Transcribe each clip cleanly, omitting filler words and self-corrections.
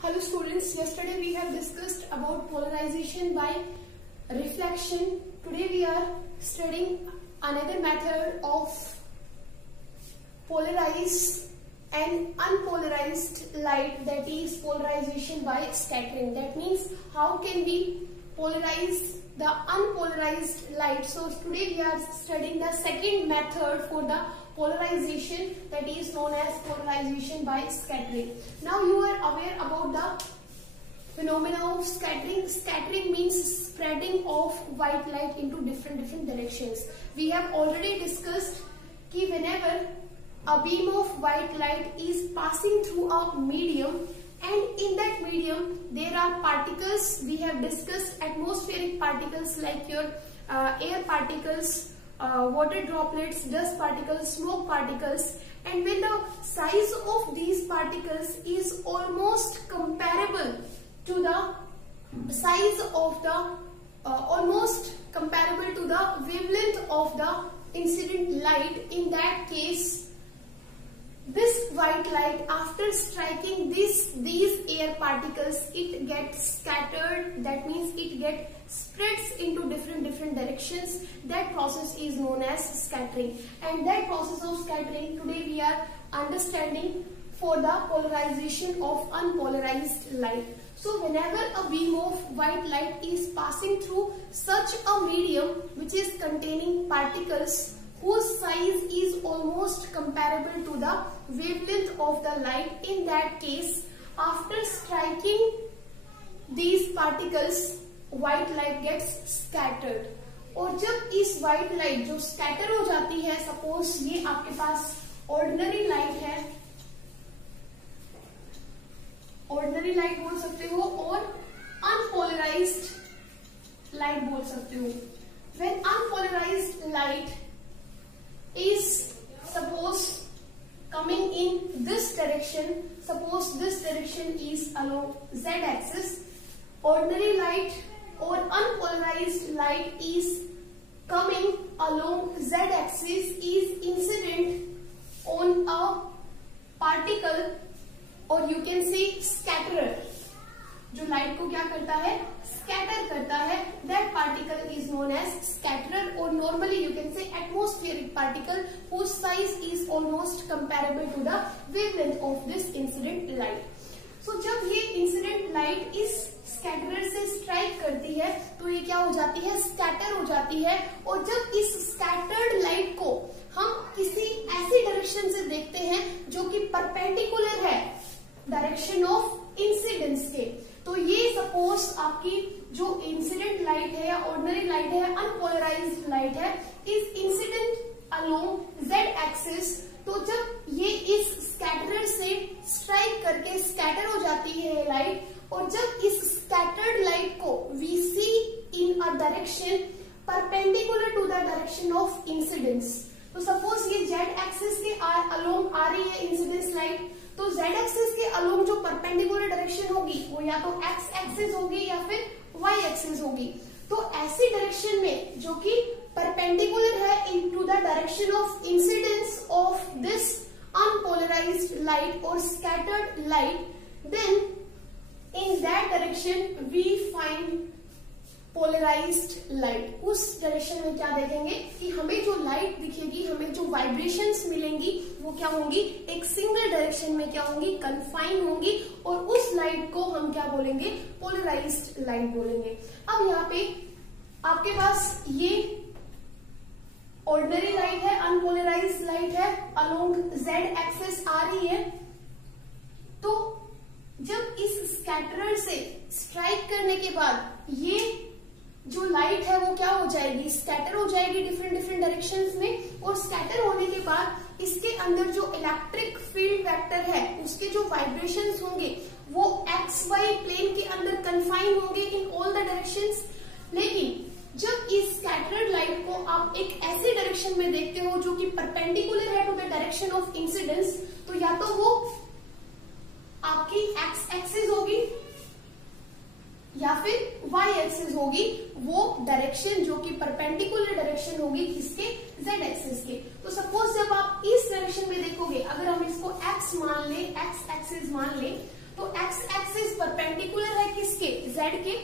Hello students, yesterday we have discussed about polarization by reflection. Today we are studying another method of polarized and unpolarized light, that is polarization by scattering. That means how can we polarize the unpolarized light. So today we are studying the second method for the polarization, that is known as polarization by scattering. Now you are aware about the phenomena of scattering. Scattering means spreading of white light into different directions. We have already discussed कि whenever a beam of white light is passing through a medium, and in that medium there are particles. We have discussed atmospheric particles like your air particles, water droplets, dust particles, smoke particles, and when the size of these particles is almost comparable to the size of the almost comparable to the wavelength of the incident light, in that case this white light, after striking these air particles, it gets scattered. That means it gets spreads into different directions. That process is known as scattering, and that process of scattering today we are understanding for the polarization of unpolarized light. So whenever a beam of white light is passing through such a medium which is containing particles whose size is almost comparable to the wavelength of the light, in that case after striking these particles white light gets scattered. और जब इस white light जो scatter हो जाती है, suppose ये आपके पास ordinary light है, ordinary light बोल सकते हो और unpolarized light बोल सकते हो. When unpolarized light is suppose coming in this direction, suppose this direction is along z-axis, ordinary light or unpolarized light is coming along z-axis is incident on a particle, or you can say scatterer. जो light को क्या करता है, scatter करता है, that particle is known as scatterer, or normally you can say atmospheric particle whose size is almost comparable to the wavelength of this incident light. So जब ये incident light इस scatterer से strike करती है तो ये क्या हो जाती है, scatter हो जाती है. और जब इस scattered light को हम किसी ऐसी direction से देखते हैं जो कि perpendicular है डायरेक्शन ऑफ इंसिडेंस के, तो ये सपोज आपकी जो इंसिडेंट लाइट है या ऑर्डिनरी लाइट है, अनपोलराइज्ड लाइट है, is incident along Z axis. तो जब ये इस स्कैटरर से स्ट्राइक करके स्कैटर हो जाती है लाइट, और जब इस स्कैटर्ड लाइट को we see in a direction perpendicular to the direction of incidence. तो सपोज ये जेड एक्सिस के अलोंग आ रही है इंसिडेंस लाइट, तो z एक्सिस के अलोंग जो परपेंडिकुलर डायरेक्शन होगी वो या तो x एक्सिस होगी या फिर y एक्सिस होगी. तो ऐसी डायरेक्शन में जो कि परपेंडिकुलर है into the direction of incidence of this unpolarized light और scattered light, then in that direction we find polarized light. उस डायरेक्शन में क्या देखेंगे कि हमें जो लाइट दिखेगी, हमें जो वाइब्रेशंस मिलेंगी वो क्या होंगी, एक सिंगल डायरेक्शन में क्या होंगी, कन्फाइन होंगी, और उस लाइट को हम क्या बोलेंगे, पोलराइज्ड लाइट बोलेंगे. अब यहाँ पे आपके पास ये ऑर्डिनरी लाइट है, अनपोलराइज्ड लाइट है, अलोंग जेड एक्सिस आ रही है. तो जब इस स्कैटरर से स्ट्राइक करने के बाद ये जो लाइट है वो क्या हो जाएगी, स्कैटर हो जाएगी डिफरेंट डायरेक्शंस में, और स्कैटर होने के बाद इसके अंदर जो इलेक्ट्रिक फील्ड वेक्टर है उसके जो वाइब्रेशंस होंगे वो एक्स वाई प्लेन के अंदर कन्फाइन होंगे इन ऑल द डायरेक्शंस. लेकिन जब इस स्कैटर्ड लाइट को आप एक ऐसे डायरेक्शन में देखते हो जो कि परपेंडिकुलर है to the direction of incidence, तो या तो वो आपकी एक्स एक्सिस होगी या फिर y एक्सिस होगी, वो डायरेक्शन जो कि परपेंडिकुलर डायरेक्शन होगी किसके, z एक्सिस के. तो सपोज जब आप इस डायरेक्शन में देखोगे, अगर हम इसको x मान ले, x एक्सिस मान ले, तो x एक्सिस परपेंडिकुलर है किसके, z के।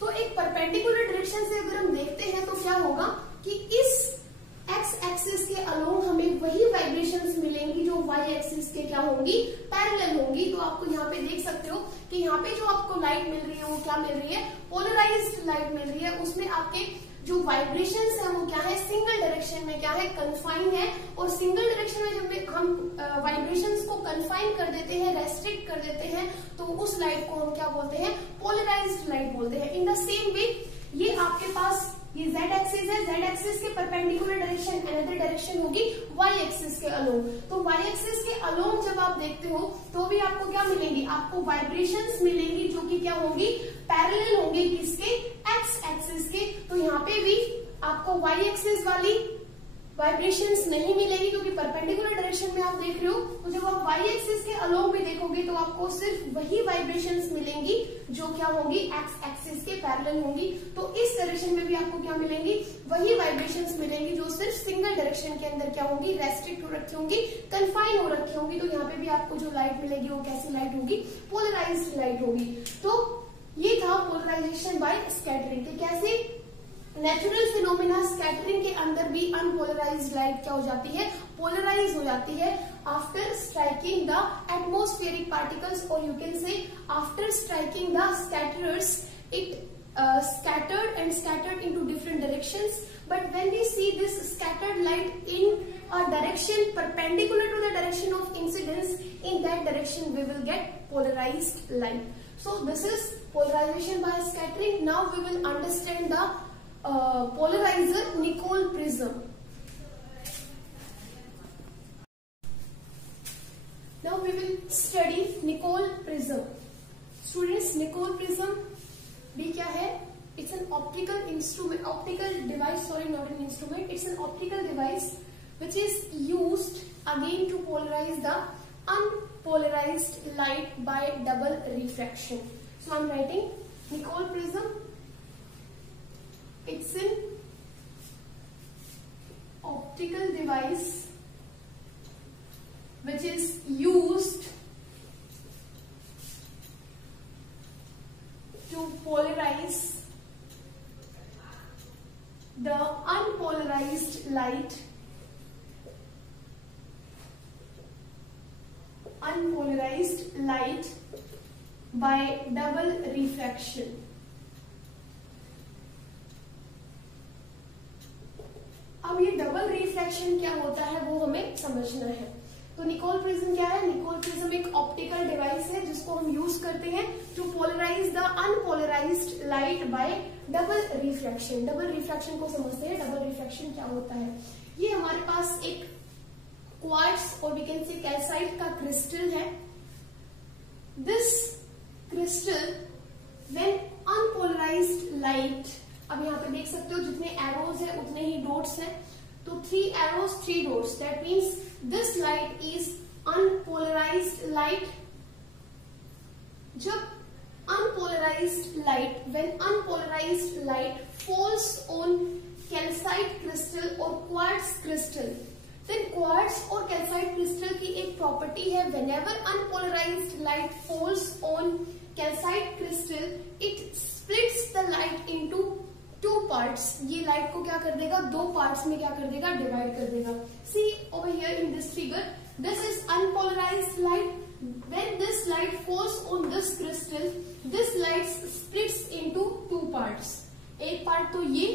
तो एक परपेंडिकुलर डायरेक्शन से अगर हम देखते हैं तो क्या होगा कि इस x एक्सिस के अलोंग हमें वही वाइब्रेशंस मिलेंगी जो y एक्सिस के क्या होंगी, पैरेलल होंगी। तो आपको यहाँ पे देख सकते हो कि यहाँ पे जो आपको लाइट मिल रही है वो क्या मिल रही है, पोलराइज्ड लाइट मिल रही है। उसमें आपके जो वाइब्रेशंस है वो क्या है, सिंगल डायरेक्शन में क्या है, कन्फाइन है। और सिंगल डायरेक्शन में जब हम वाइब्रेशंस को कन्फाइन कर देते हैं, रेस्ट्रिक्ट कर देते हैं, तो उस लाइट को हम क्या बोलते हैं, पोलराइज्ड लाइट बोलते हैं। इन द सेम वे ये आपके पास ये z एक्सिस है, z एक्सिस के परपेंडिकुलर डायरेक्शन अनदर डायरेक्शन होगी y एक्सिस के अलोंग। तो y एक्सिस के अलोंग जब आप देखते हो तो भी आपको क्या मिलेंगी, आपको वाइब्रेशंस मिलेंगी जो कि क्या होंगी, पैरेलल होंगी किसके, x एक्सिस के। तो यहाँ पे भी आपको y एक्सिस वाली वाइब्रेशंस नहीं मिलेगी क्योंकि परपेंडिकुलर डायरेक्शन में आप देख रहे हो। तो जब आप y एक्सिस के अलोंग में देखोगे तो आपको सिर्फ वही वाइब्रेशंस मिलेंगी जो क्या होंगी, x एक्सिस के पैरेलल होंगी। तो इस डायरेक्शन में भी आपको क्या मिलेंगी, वही वाइब्रेशंस मिलेंगी जो सिर्फ सिंगल डायरेक्शन के अंदर क्या होंगी, रेस्ट्रिक्ट हो रखी होंगी, कन्फाइन हो रखी होंगी। तो यहाँ पे भी आपको जो लाइट मिलेगी वो कैसी लाइट होगी, पोलराइज्ड लाइट होगी। तो ये था पोलराइजेशन बाय स्कैटरिंग के कैसे नेचुरल फिनोमिना स्कैटरिंग के अंदर भी अनपोलराइज्ड लाइट क्या हो जाती है, पोलराइज हो जाती है after striking the atmospheric particles, और you can say after striking the scatterers it scattered into different directions. But when we see this scattered light in a direction perpendicular to the direction of incidence, in that direction we will get polarized light. So this is polarization by scattering. Now we will understand the polarizer Nicol prism. Now we will study Nicol prism. Students, Nicol prism भी क्या है? It's an optical instrument, optical device. Sorry, not an instrument. It's an optical device which is used again to polarize the unpolarized light by double refraction. So I'm writing Nicol prism. It's an optical device which is used to polarize the unpolarized light by double refraction. अब ये double reflection क्या होता है वो हमें समझना है। तो निकोल प्रिज्म क्या है? निकोल प्रिज्म एक ऑप्टिकल डिवाइस है जिसको हम यूज करते हैं to polarise the unpolarised light by double refraction. Double refraction को समझते हैं, डबल रिफ्रैक्शन क्या होता है। ये हमारे पास एक क्वार्ट्ज और वी कैन से कैल्साइट का क्रिस्टल है। This crystal when unpolarised light, अब यहाँ पे देख सकते हो जितने एरोज है उतने ही डॉट्स हैं, तो 3 arrows 3 dots, that means this light is unpolarized light. जब unpolarized light, when unpolarized light falls on calcite crystal or quartz crystal, then quartz और calcite crystal की एक property है, whenever unpolarized light falls on calcite crystal, it splits the light into 2 parts. ये light को क्या कर देगा? 2 parts में क्या कर देगा? डिवाइड कर देगा। See over here in this figure, this is unpolarized light. When this light falls on this crystal, this light splits into 2 parts. एक पार्ट तो ये,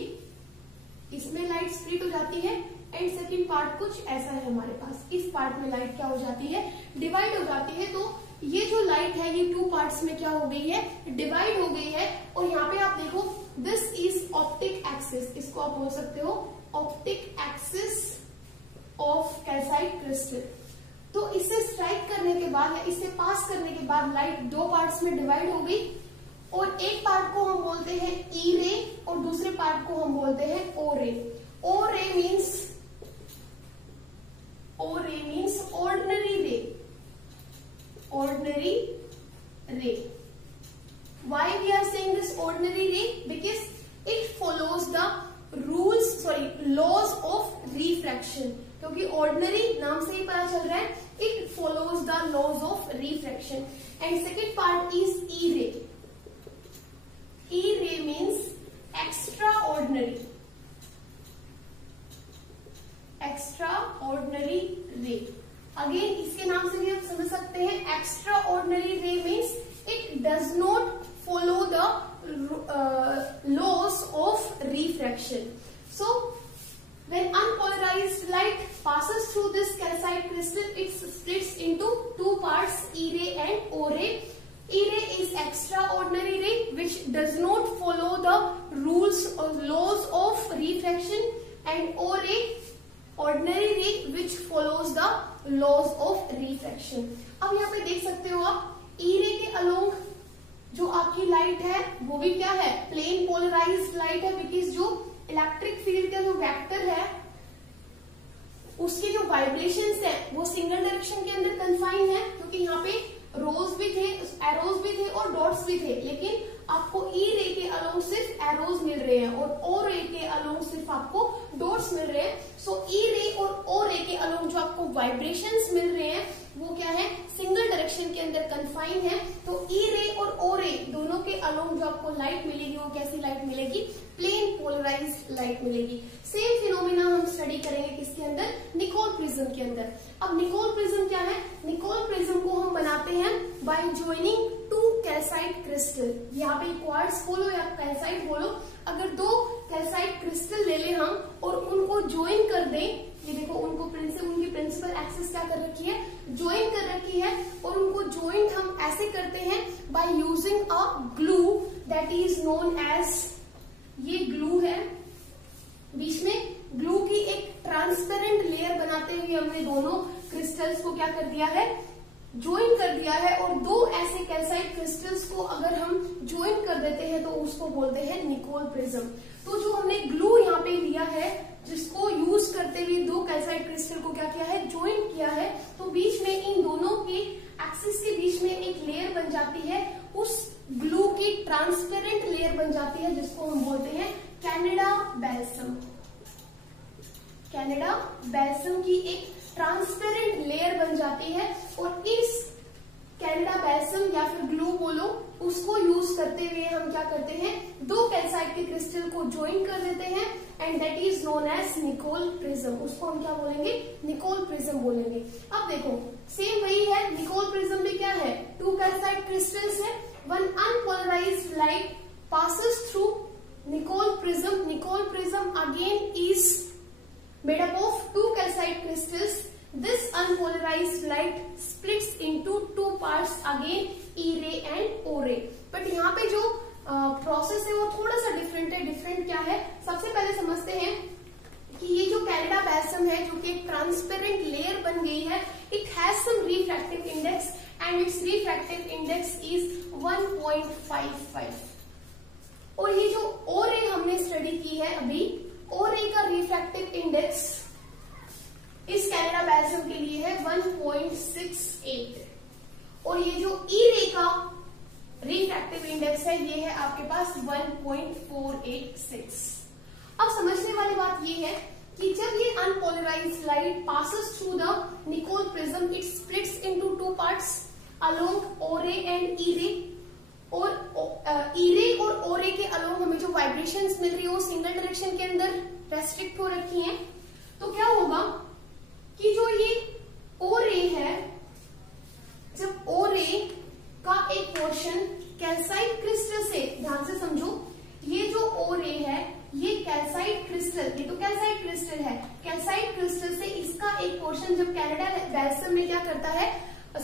इसमें लाइट स्प्लिट हो जाती है, एंड सेकेंड पार्ट कुछ ऐसा है हमारे पास। इस पार्ट में लाइट क्या हो जाती है? डिवाइड हो जाती है। तो ये जो लाइट है ये 2 पार्ट्स में क्या हो गई है? डिवाइड हो गई है। और यहाँ पे आप देखो, दिस इज ऑप्टिक एक्सिस, इसको आप बोल सकते हो optic axis of calcite crystal. तो इसे स्ट्राइक करने के बाद या इसे पास करने के बाद लाइट 2 पार्ट्स में डिवाइड हो गई, और एक पार्ट को हम बोलते हैं ई रे और दूसरे पार्ट को हम बोलते हैं ओ रे। ओ रे मीन्स ऑर्डिनरी रे, ordinary ray. Why we are saying this ordinary ray? Because it follows the laws of refraction. क्योंकि ordinary नाम से ही पता चल रहा है it follows the laws of refraction. And second part is E-ray. E-ray means extraordinary. Extraordinary ray. Again इसके नाम से भी आप समझ सकते हैं, extraordinary ray means it does not follow the loss of refraction. So when unpolarized light passes through this calcite crystal, it splits into two parts, E-ray and O-ray. E-ray is extraordinary ray which does not follow the rules or laws of refraction, and O-ray ordinary ray which follows the laws of refraction. अब यहाँ पे देख सकते हो आप, E-ray के along जो आपकी लाइट है वो भी क्या है, प्लेन पोलराइज्ड लाइट है, बिकॉज जो इलेक्ट्रिक फील्ड का जो वेक्टर है उसके जो वाइब्रेशंस है वो सिंगल डायरेक्शन के अंदर कन्फाइन है, क्योंकि यहाँ पे रोज भी थे, एरोज भी थे और डॉट्स भी थे, लेकिन आपको ई रे के अलोंग सिर्फ एरोज मिल रहे हैं और ओ रे के अलोंग सिर्फ आपको डॉट्स मिल रहे हैं. सो ई रे और ओ रे के अलोंग जो आपको वाइब्रेशंस मिल रहे हैं वो क्या है, सिंगल डायरेक्शन के अंदर कन्फाइन है. तो ई रे और ओ रे दोनों के अलोंग जो आपको लाइट मिलेगी वो कैसी लाइट मिलेगी, प्लेन पोलराइज्ड लाइट मिलेगी. सेम फिनोमिना हम स्टडी करेंगे किसके अंदर, निकोल प्रिज्म के अंदर. अब निकोल प्रिज्म क्या है, निकोल प्रिज्म को हम बनाते हैं bye joining two calcite crystal. यहाँ पे क्वार्ट्ज बोलो या कैल्साइट बोलो, अगर दो कैल्साइट क्रिस्टल ले ले हम और उनको ज्वाइन कर दें, ये देखो उनको उनकी प्रिंसिपल एक्सिस क्या कर रखी है, ज्वाइन कर रखी है, और उनको ज्वाइंट हम ऐसे करते हैं by using a glue that is known as, ये ग्लू है, बीच में ग्लू की एक ट्रांसपेरेंट लेयर बनाते हुए हमने दोनों क्रिस्टल्स को क्या कर दिया है, ज्वाइन कर दिया है. और दो ऐसे कैल्साइट क्रिस्टल्स को अगर हम ज्वाइन कर देते हैं तो उसको बोलते हैं निकोल प्रिज्म. तो जो हमने ग्लू यहाँ पे लिया है जिसको यूज करते हुए दो कैल्साइट क्रिस्टल को क्या किया है, ज्वाइन किया है, तो बीच में इन दोनों के एक्सिस के बीच में एक लेयर बन जाती है, उस ग्लू की ट्रांसपेरेंट लेयर बन जाती है जिसको हम बोलते हैं कैनेडा बैल्सम. कैनेडा बैल्सम की एक ट्रांसपेरेंट लेयर बन जाती है, और इस कैनेडा बैल्सम या फिर ग्लू बोलो उसको यूज करते हुए हम क्या करते हैं, दो कैल्साइट के क्रिस्टल को ज्वाइन कर देते हैं, and that is known as Nicol prism. उसको हम क्या बोलेंगे, निकोल प्रिज्म बोलेंगे. अब देखो सेम वही है, निकोल प्रिज्म में क्या है, टू कैल्साइट क्रिस्टल्स है, one unpolarised light passes through Nicol prism. Nicol prism again is made up of two calcite crystals. This unpolarized light splits into two parts again, E-ray and O-ray. But यहाँ पे जो process है वो थोड़ा सा different है. Different क्या है, सबसे पहले समझते हैं कि ये जो कैनेडा बैल्सम है जो कि एक ट्रांसपेरेंट लेयर बन गई है, it has some refractive index and its refractive index is 1.55. और ये जो O-ray हमने स्टडी की है अभी, O-ray का रिफ्रैक्टिव इंडेक्स इस कैनेडा बैल्सम के लिए है 1.68, और ये जो E-ray का रिफ्रैक्टिव इंडेक्स है ये है आपके पास 1.486. अब समझने वाली बात ये है कि जब ये unpolarised light passes through the Nicol prism, it splits into two parts along O-ray and E-ray. और E-ray और O-ray के अलोंग हमें जो वाइब्रेशंस मिल रही है वो सिंगल डायरेक्शन के अंदर रेस्ट्रिक्ट हो रखी हैं. तो क्या होगा कि जो ये O-ray है, जब O-ray का एक पोर्शन कैल्साइट क्रिस्टल से, ध्यान से समझो, ये जो O-ray है ये कैल्साइट क्रिस्टल, ये तो कैल्साइट क्रिस्टल है, कैल्साइट क्रिस्टल से इसका एक पोर्शन जब कैनेडा बैल्सम में क्या करता है,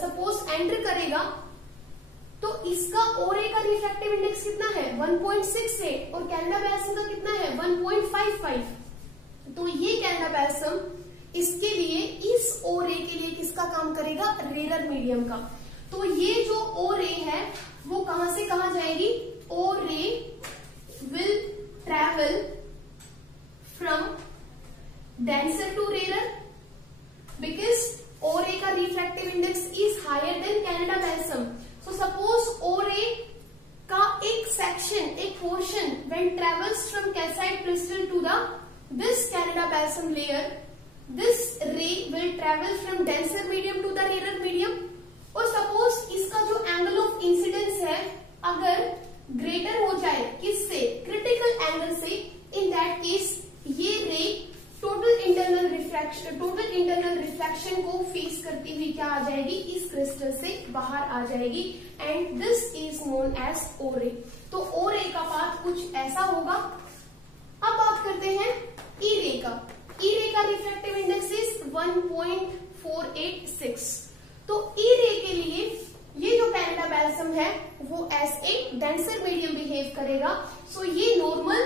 सपोज एंटर करेगा, तो इसका O-ray का रिफ्रैक्टिव इंडेक्स कितना है 1.68 और कैनेडा बैल्सम का कितना है 1.55. तो ये कैनेडा बैल्सम इसके लिए, इस O-ray के लिए किसका काम करेगा, रेयर मीडियम का. तो ये जो O-ray है वो कहां से कहां जाएगी, O-ray will travel from denser to rarer, because O-ray का refractive index is higher than Canada balsam. So suppose O-ray का एक section, एक portion when travels from calcite crystal to the this Canada balsam layer, this ray will travel from denser medium to the rarer medium. और suppose इसका जो angle of incidence है अगर greater हो जाए किससे, क्रिटिकल एंगल से, इन दैट केस ये रे टोटल इंटरनल रिफ्लेक्शन को फेस करती हुई क्या आ जाएगी, इस क्रिस्टल से बाहर आ जाएगी and this is known as O ray. तो ओ रे का पाथ कुछ ऐसा होगा। अब बात करते हैं ई रे का। ई रे का रिफ्रैक्टिव इंडेक्स इज 1.486। तो ई रे के लिए ये जो कैनेडा बैल्सम है वो as a denser medium behave करेगा। सो ये नॉर्मल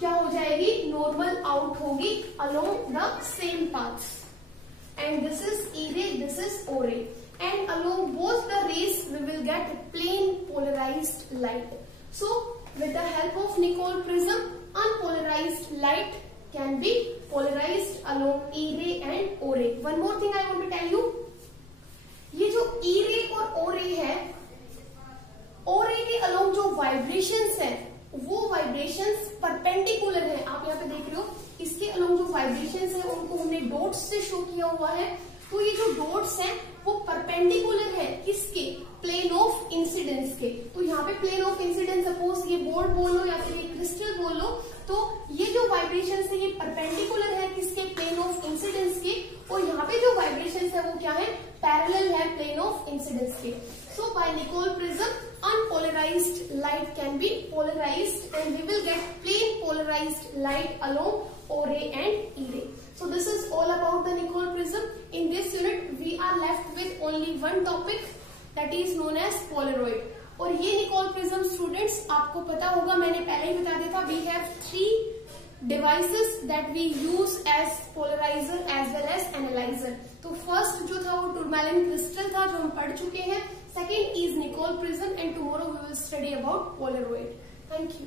क्या हो जाएगी, नॉर्मल आउट होगी along the same paths and this is E ray, this is O ray and along both the rays we will get plane polarized light. So with the help of Nicol prism unpolarized light can be polarized along E ray and O ray. One more thing I want to tell you, ये जो E ray और O ray है, O ray के along जो vibrations है वो vibrations perpendicular है। आप यहाँ पे देख रहे हो इसके along जो vibrations है उनको हमने डॉट्स से शो किया हुआ है। तो ये जो डॉट्स हैं वो परपेंडिकुलर है किसके, प्लेन ऑफ इंसिडेंस के। तो यहाँ पे प्लेन ऑफ इंसिडेंस सपोज ये बोर्ड बोलो या फिर ये क्रिस्टल बोलो, तो ये जो वाइब्रेशंस है ये परपेंडिकुलर है किसके, प्लेन ऑफ इंसिडेंस के। और यहाँ पे जो वाइब्रेशंस है वो क्या है, पैरेलल है प्लेन ऑफ इंसिडेंस के। So by Nicol prism unpolarized light can be polarized and we will get plain polarized light along O ray and E ray. So this is all about the Nicol prism. In this unit we are left with only one topic that is known as Polaroid. और ये Nicol prism students आपको पता होगा, मैंने पहले ही बता दिया था, we have 3 devices that we use as polarizer as well as analyzer. तो फर्स्ट जो था वो टूरमैलिन क्रिस्टल था जो हम पढ़ चुके हैं। Second is Nicol prism and tomorrow we will study about Polaroid. Thank you.